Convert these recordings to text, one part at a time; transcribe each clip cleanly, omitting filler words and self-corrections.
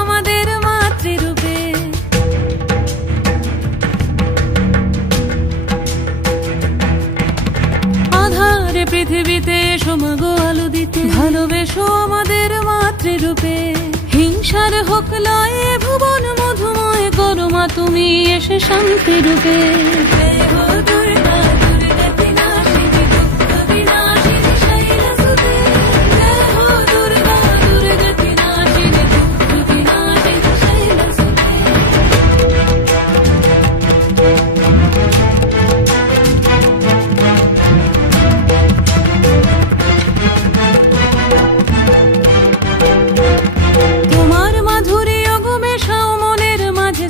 আমাদের মাতৃরূপে। আধারে পৃথিবীতে এসো মাগো আলো দিতে, ভালোবেসো আমাদের মাতৃরূপে। হিংসার হোক লয়ে ভুবন মধুময় করো মা তুমি এসে শান্তিরূপে।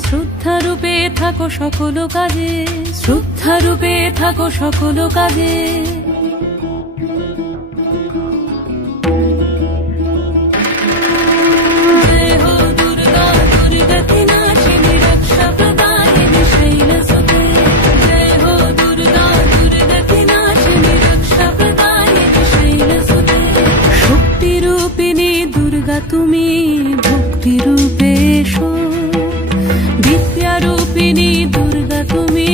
শ্রদ্ধারূপে থাকো সকল কাজে, শ্রদ্ধারূপে থাকো সকল কাজে। জয় হো দুর্গা দুর্গা কি নাশিনী রক্ষা প্রদায়িনী শৈলসুতে। জয় হো দুর্গা দুর্গা কি নাশিনী রক্ষা প্রদায়িনী শৈলসুতে। শক্তিরূপিণী দুর্গা তুমি ভক্তিরূপে এসো, বিদ্যারূপিণী দুর্গা তুমি